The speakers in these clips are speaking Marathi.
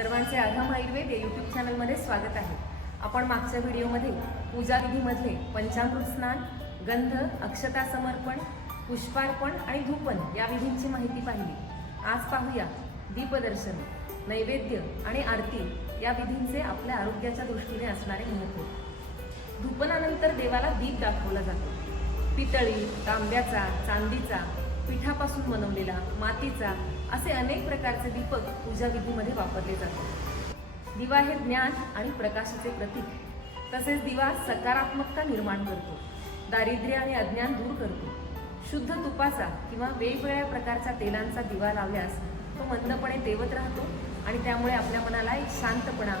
सर्वांचे अधम आयुर्वेद या यूट्यूब चॅनलमध्ये स्वागत आहे. आपण मागच्या व्हिडिओमध्ये पूजाविधीमधले पंचामृत स्नान गंध अक्षता समर्पण पुष्पार्पण आणि धूपन या विधींची माहिती पाहिली. आज पाहूया दीपदर्शन नैवेद्य आणि आरती या विधींचे आपल्या आरोग्याच्या दृष्टीने असणारे महत्त्व. धूपनानंतर देवाला दीप दाखवला जातो. पितळी तांब्याचा चांदीचा पिठापासून बनवलेला मातीचा असे अनेक प्रकारचे दीपक पूजा विधीमध्ये वापरले जातात. दिवा हे ज्ञान आणि प्रकाशाचे प्रतीक. तसेच दिवा सकारात्मकता निर्माण करतो दारिद्र्य आणि अज्ञान दूर करतो. शुद्ध तुपाचा किंवा वेगवेगळ्या प्रकारच्या तेलांचा दिवा लावल्यास तो मंदपणे तेवत राहतो आणि त्यामुळे आपल्या मनाला एक शांतपणा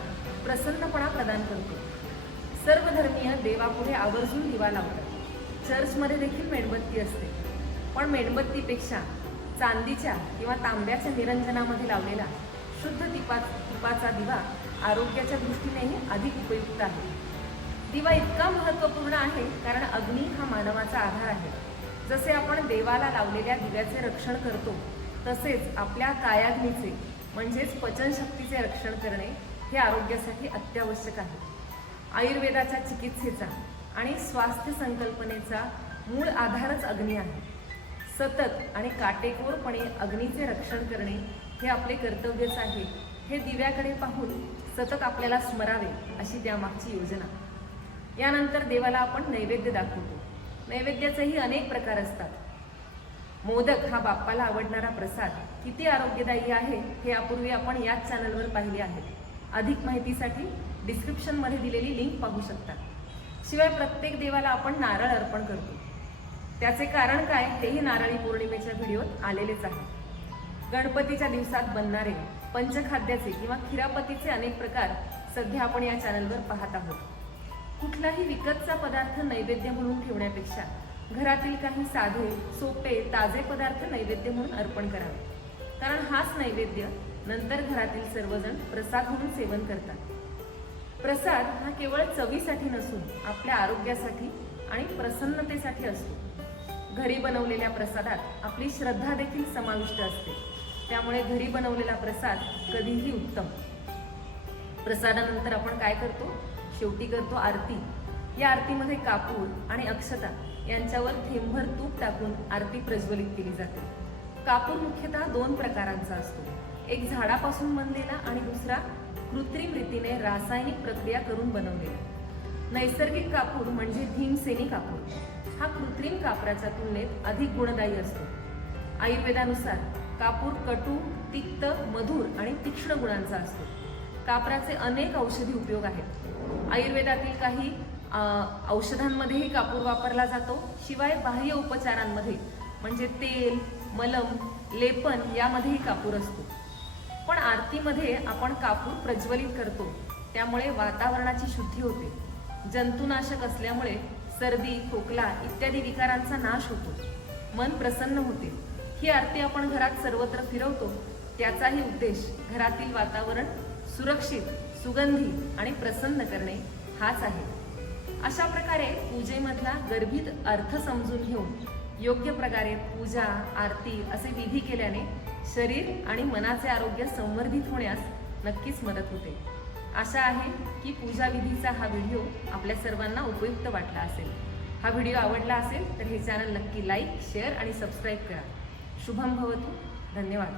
प्रसन्नपणा प्रदान करतो. सर्व धर्मीय देवापुढे आवर्जून दिवा लावतात. चर्चमध्ये देखील मेणबत्ती असते. पण मेणबत्तीपेक्षा चांदीच्या किंवा तांब्याच्या निरंजनामध्ये लावलेला शुद्ध दिपा दिपाचा दिवा आरोग्याच्या दृष्टीनेही अधिक उपयुक्त आहे. दिवा इतका महत्त्वपूर्ण आहे कारण अग्नी हा मानवाचा आधार आहे. जसे आपण देवाला लावलेल्या दिव्याचे रक्षण करतो तसेच आपल्या कायाग्नीचे म्हणजेच पचनशक्तीचे रक्षण करणे हे आरोग्यासाठी अत्यावश्यक आहे. आयुर्वेदाच्या चिकित्सेचा आणि स्वास्थ्य संकल्पनेचा मूळ आधारच अग्नी आहे. सतत आणि काटेकोरपणे अग्नीचे रक्षण करणे हे आपले कर्तव्यच आहे. हे दिव्याकडे पाहून सतत आपल्याला स्मरावे अशी त्यामागची योजना. यानंतर देवाला आपण नैवेद्य दाखवतो. नैवेद्याचेही अनेक प्रकार असतात. मोदक हा बाप्पाला आवडणारा प्रसाद किती आरोग्यदायी आहे हे यापूर्वी आपण याच चॅनलवर पाहिले आहे अधिक माहितीसाठी डिस्क्रिप्शनमध्ये दिलेली लिंक पाहू शकता. शिवाय प्रत्येक देवाला आपण नारळ अर्पण करतो. त्याचे कारण काय तेही नारळी पौर्णिमेच्या व्हिडिओत आलेलेच आहे. गणपतीच्या दिवसात बनणारे पंचखाद्याचे किंवा खिरापतीचे अनेक प्रकार सध्या आपण या चॅनलवर पाहत आहोत. कुठलाही विकतचा पदार्थ नैवेद्य म्हणून ठेवण्यापेक्षा घरातील काही साधे सोपे ताजे पदार्थ नैवेद्य म्हणून अर्पण करावे. कारण हाच नैवेद्य नंतर घरातील सर्वजण प्रसाद म्हणून सेवन करतात. प्रसाद हा केवळ चवीसाठी नसून आपल्या आरोग्यासाठी आणि प्रसन्नतेसाठी असतो. घरी बनवलेल्या प्रसादात आपली श्रद्धा देखील समाविष्ट असते. त्यामुळे घरी बनवलेला प्रसाद कधीही उत्तम. प्रसादानंतर आपण काय करतो? शेवटी करतो आरती. या आरतीमध्ये कापूर आणि अक्षता यांच्यावर थेंबभर तूप टाकून आरती प्रज्वलित केली जाते. कापूर मुख्यतः दोन प्रकारांचा असतो. एक झाडापासून बनलेला आणि दुसरा कृत्रिम रीतीने रासायनिक प्रक्रिया करून बनवलेला. नैसर्गिक कापूर म्हणजे भीमसेनी कापूर. हा कृत्रिम कापराच्या तुलनेत अधिक गुणदायी असतो. आयुर्वेदानुसार कापूर कटू तिक्त मधुर आणि तीक्ष्ण गुणांचा असतो. कापराचे अनेक औषधी उपयोग आहेत. आयुर्वेदातील काही औषधांमध्येही कापूर वापरला जातो. शिवाय बाह्य उपचारांमध्ये म्हणजे तेल मलम लेपन यामध्येही कापूर असतो. पण आरतीमध्ये आपण कापूर प्रज्वलित करतो. त्यामुळे वातावरणाची शुद्धी होते. जंतुनाशक असल्यामुळे सर्दी खोकला इत्यादी विकारांचा नाश होतो. मन प्रसन्न होते. ही आरती आपण घरात सर्वत्र फिरवतो. त्याचाही उद्देश घरातील वातावरण सुरक्षित सुगंधी आणि प्रसन्न करणे हाच आहे. अशा प्रकारे पूजेमधला गर्भित अर्थ समजून घेऊन योग्य प्रकारे पूजा आरती असे विधी केल्याने शरीर आणि मनाचे आरोग्य संवर्धित होण्यास नक्कीच मदत होते. आशा आहे की पूजा विधीचा हा व्हिडिओ आपल्या सर्वांना उपयुक्त वाटला असेल. हा व्हिडिओ आवडला असेल तर हे चॅनल नक्की लाईक शेअर आणि सबस्क्राईब करा. शुभम भवतु. धन्यवाद.